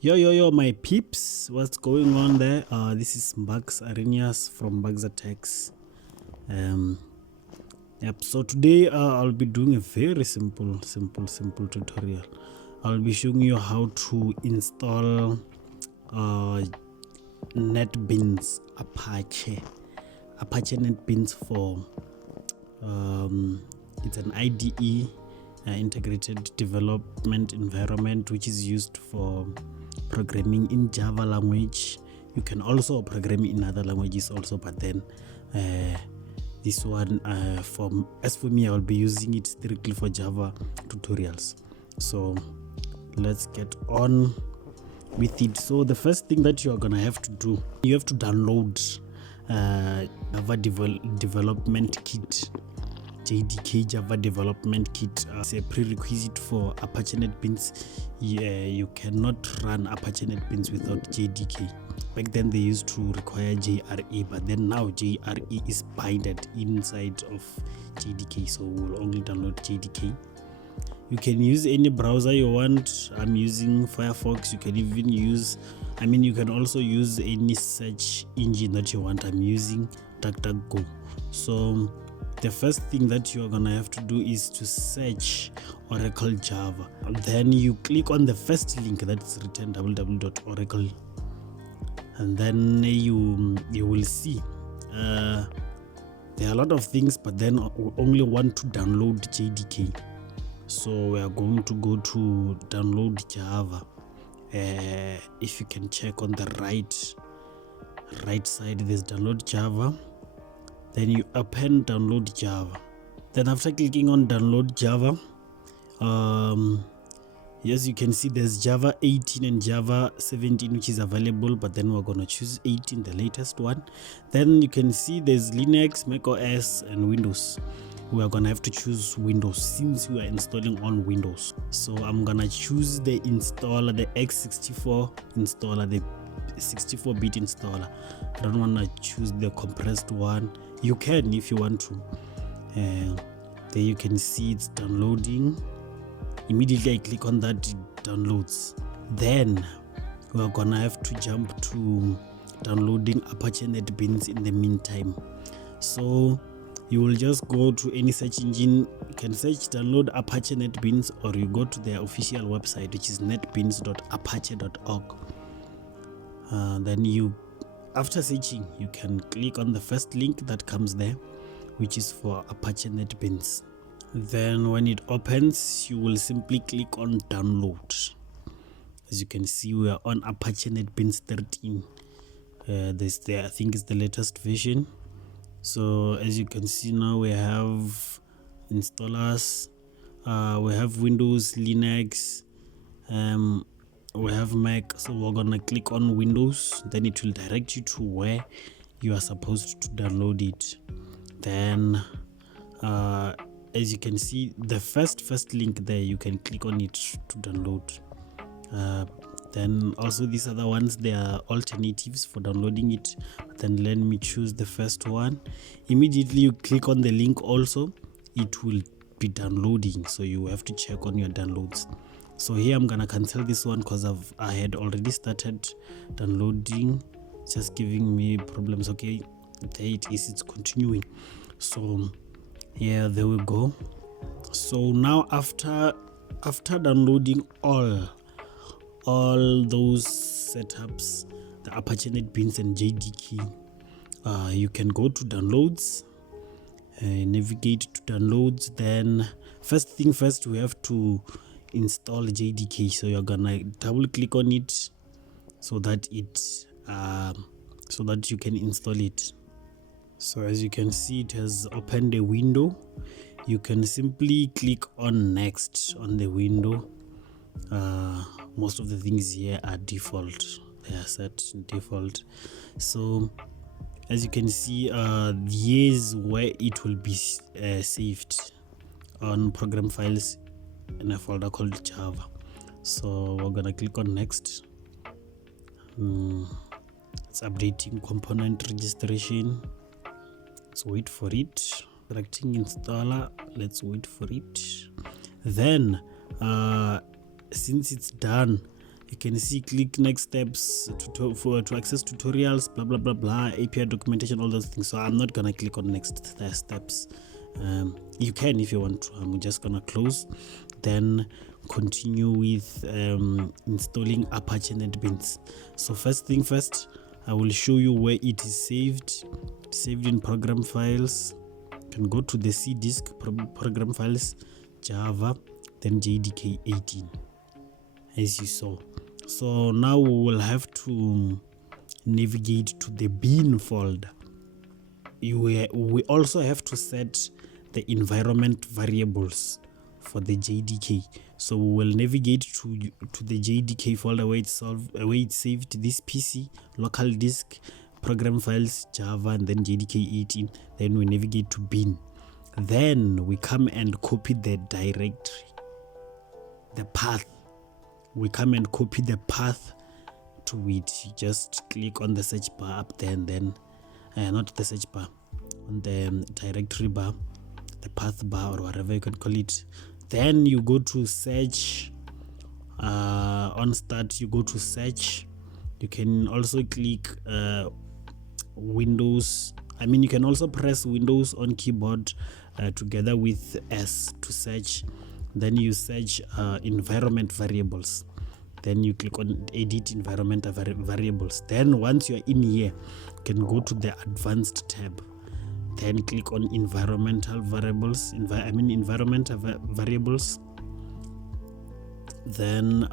Yo, my peeps, what's going on there? This is Bugs Arrhenius from Bugs Attacks. So today I'll be doing a very simple tutorial. I'll be showing you how to install NetBeans Apache NetBeans for it's an IDE, integrated development environment, which is used for programming in Java language. You can also program in other languages also, but then this one as for me, I'll be using it strictly for Java tutorials. So let's get on with it. So the first thing that you are gonna have to do, you have to download Java development kit. JDK Java development kit. It's a prerequisite for Apache NetBeans. You cannot run Apache NetBeans without JDK. Back then they used to require JRE, but then now JRE is binded inside of JDK, so we'll only download JDK. You can use any browser you want. I'm using Firefox. You can even use, you can also use any search engine that you want. I'm using DuckDuckGo. So the first thing that you're gonna have to do is to search Oracle Java. Then you click on the first link that's written www.oracle, and then you will see there are a lot of things, but then we only want to download JDK. So we are going to go to download Java. If you can check on the right side, there's download Java. Then you open download Java. Then after clicking on download Java, yes, you can see there's Java 18 and Java 17 which is available, but then we're gonna choose 18, the latest one. Then you can see there's Linux, Mac OS and Windows. We are gonna have to choose Windows since we are installing on Windows. So I'm gonna choose the installer, the x64 installer, the 64-bit installer. I don't want to choose the compressed one. You can if you want to. There you can see it's downloading. Immediately I click on that, it downloads. Then we're gonna have to jump to downloading Apache NetBeans in the meantime. So you will just go to any search engine. You can search download Apache NetBeans, or you go to their official website, which is netbeans.apache.org. Then you, after searching, you can click on the first link that comes there, which is for Apache NetBeans. Then when it opens, you will simply click on download. As you can see, we are on Apache NetBeans 13. I think it's the latest version. So as you can see now, we have installers, we have Windows, Linux, we have Mac. So we're gonna click on Windows, then it will direct you to where you are supposed to download it. Then as you can see, the first link there, you can click on it to download. Then also these other ones, they are alternatives for downloading it. Then let me choose the first one. Immediately you click on the link also, it will be downloading, so you have to check on your downloads. So here I'm gonna cancel this one because I had already started downloading. It's just giving me problems. Okay, there it is, it's continuing. So yeah, there we go. So now after downloading all those setups, the Apache NetBeans and JDK, you can go to downloads, navigate to downloads. Then first thing first, we have to install JDK. So you're gonna double click on it so that you can install it. So as you can see, it has opened a window. You can simply click on next on the window. Most of the things here are default, they are set default. So as you can see, here's where it will be saved on program files in a folder called Java. So we're gonna click on next. It's updating component registration. Let's wait for it. Selecting installer, let's wait for it. Then since it's done, You can see click next steps to access tutorials, blah blah blah blah, API documentation, all those things. So I'm not gonna click on next steps. You can if you want to. I'm just gonna close, then continue with installing Apache NetBeans. So first thing first, I will show you where it is saved. It's saved in program files. You can go to the C disk, program files, Java, then JDK 18, as you saw. So now we will have to navigate to the bin folder. We also have to set the environment variables for the JDK. So we will navigate to the JDK folder where it's saved, this PC, local disk, program files, Java, and then JDK 18. Then we navigate to bin. Then we come and copy the directory, the path. We come and copy the path to it. You just click on the search bar up there, and then not the search bar, on the directory bar, the path bar, or whatever you can call it. Then you go to search. On start, you go to search. You can also click Windows. You can also press Windows on keyboard together with S to search. Then you search environment variables. Then you click on edit environment variables. Then once you're in here, you can go to the advanced tab. Then click on environmental variables. Environmental variables. Then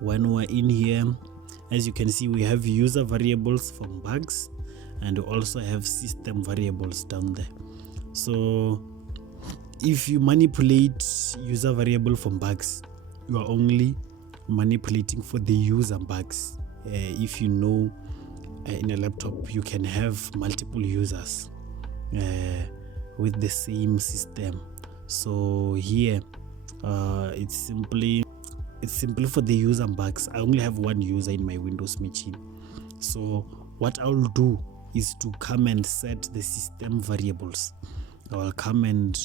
when we're in here, as you can see, we have user variables from bugs, and we also have system variables down there. So if you manipulate user variable from bugs, you are only manipulating for the user bugs. If you know, in a laptop you can have multiple users with the same system. So here it's simply for the user bugs. I only have one user in my Windows machine. So what I'll do is to come and set the system variables. I will come and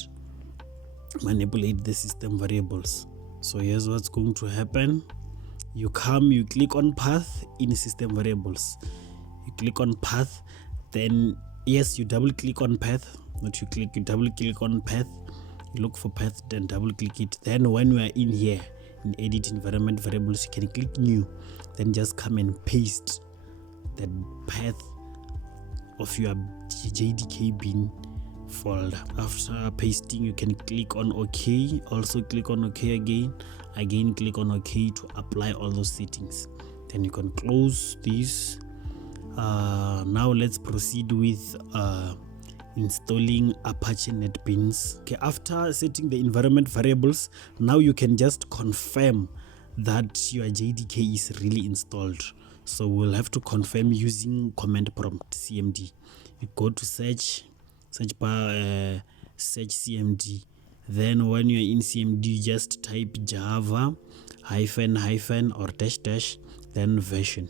manipulate the system variables. So here's what's going to happen. You click on path in system variables. You click on path, then yes, you double click on path. You double click on path. You look for path, then double click it. Then when we are in here in edit environment variables, you can click new, then just come and paste the path of your JDK bin folder. After pasting, you can click on OK. Also click on OK again click on OK to apply all those settings. Then you can close this. Now let's proceed with installing Apache NetBeans. Okay, after setting the environment variables, now you can just confirm that your JDK is really installed. So we'll have to confirm using command prompt cmd. You go to search bar, search cmd. Then when you're in cmd, you just type java -- or -- then version.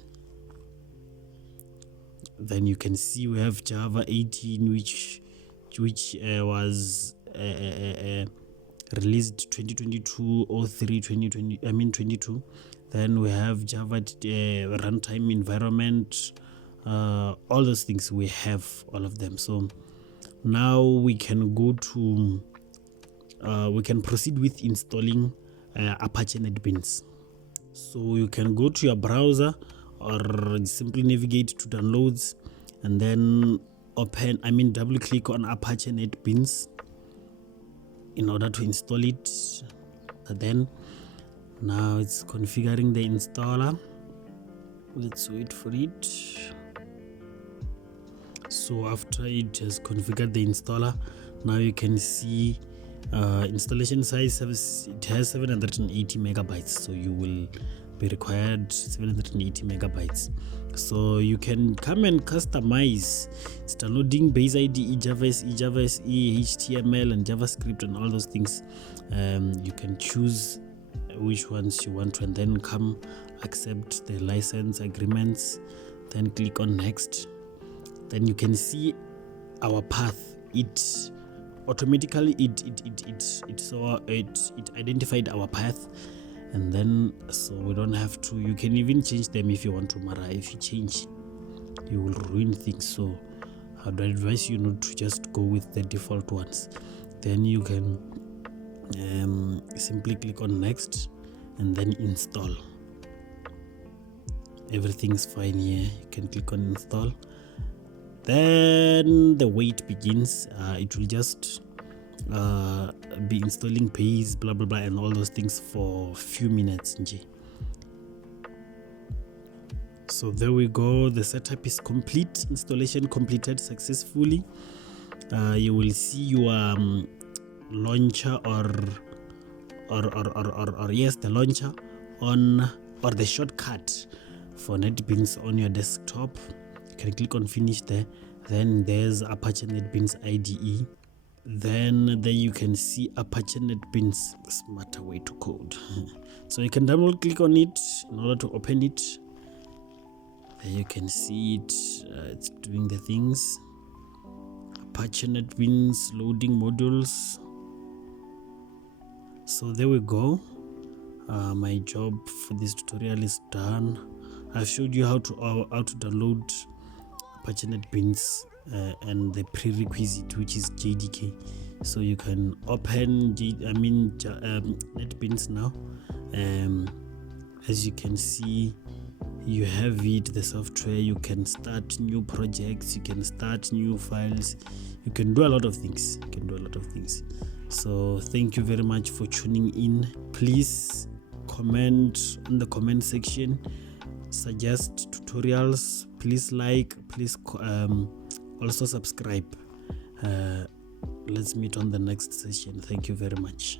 Then you can see we have Java 18, which was released 2022. Then we have Java runtime environment, all those things. We have all of them. So now we can go to we can proceed with installing Apache NetBeans. So you can go to your browser or simply navigate to downloads, and then double click on Apache NetBeans in order to install it. And then now it's configuring the installer. Let's wait for it. So after it has configured the installer, now you can see installation size. It has 780 megabytes, so you will be required 780 megabytes. So you can come and customize. It's downloading base IDE, Java SE, HTML, and JavaScript, and all those things. You can choose which ones you want to, and then come accept the license agreements. Then click on next. Then you can see our path. It automatically it identified our path, and then so we don't have to, you can even change them if you want to, mara if you change you will ruin things. So I would advise you not to just go with the default ones. Then you can simply click on next and then install. Everything's fine here. You can click on install. Then the wait begins. It will just be installing base, blah blah blah, and all those things for a few minutes. So there we go. The setup is complete. Installation completed successfully. You will see your launcher or yes, the launcher on, or the shortcut for NetBeans on your desktop. You can click on finish there. Then there's Apache NetBeans IDE. Then there you can see Apache NetBeans, smarter way to code. So you can double click on it in order to open it. There you can see it, it's doing the things. Apache NetBeans loading modules. So there we go. My job for this tutorial is done. I've showed you how to download Apache NetBeans and the prerequisite, which is JDK. So you can open NetBeans now. As you can see, you have it, the software. You can start new projects, you can start new files, you can do a lot of things. So thank you very much for tuning in. Please comment in the comment section, suggest tutorials, please like, please also subscribe. Let's meet on the next session. Thank you very much.